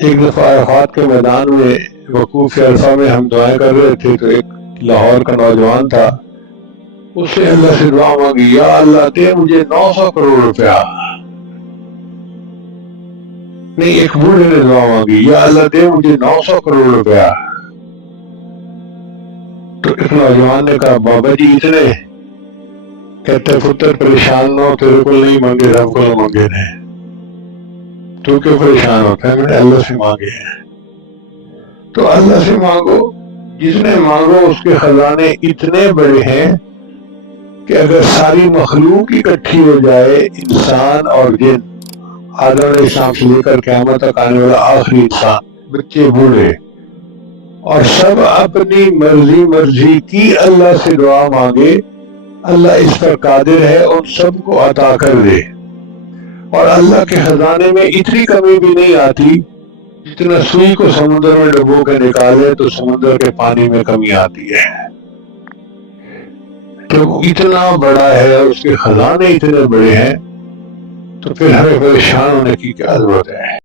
ایک دفعہ عرفات کے میدان میں وقوف عرفہ میں ہم دعائیں کر رہے تھے تو ایک لاہور کا نوجوان تھا، اس نے اللہ سے دعا مانگی، یا اللہ دے مجھے 900 کروڑ روپیہ۔ نہیں، ایک بوڑھے نے دعا مانگی، یا اللہ دے مجھے 900 کروڑ روپیہ۔ تو ایک نوجوان نے کہا، بابا جی اتنے؟ کہتے پتر پریشان نہ ہو، تیرے کو نہیں مانگے رب کو مانگے نے، تو کیوں پریشان ہوتا ہے؟ میں نے اللہ سے مانگے ہیں۔ تو اللہ سے مانگو، جتنے مانگو اس کے خزانے اتنے بڑے ہیں کہ اگر ساری مخلوق اکٹھی ہو جائے، انسان اور جن، آدم علیہ السلام سے لے کر قیامت تک آنے والا آخری انسان، بچے بوڑھے، اور سب اپنی مرضی کی اللہ سے دعا مانگے، اللہ اس پر قادر ہے ان سب کو عطا کر دے۔ اور اللہ کے خزانے میں اتنی کمی بھی نہیں آتی، جتنا سوئی کو سمندر میں ڈبو کے نکالے تو سمندر کے پانی میں کمی آتی ہے۔ تو اتنا بڑا ہے اور اس کے خزانے اتنے بڑے ہیں، تو پھر ہمیں پریشان ہونے کی کیا ضرورت ہے؟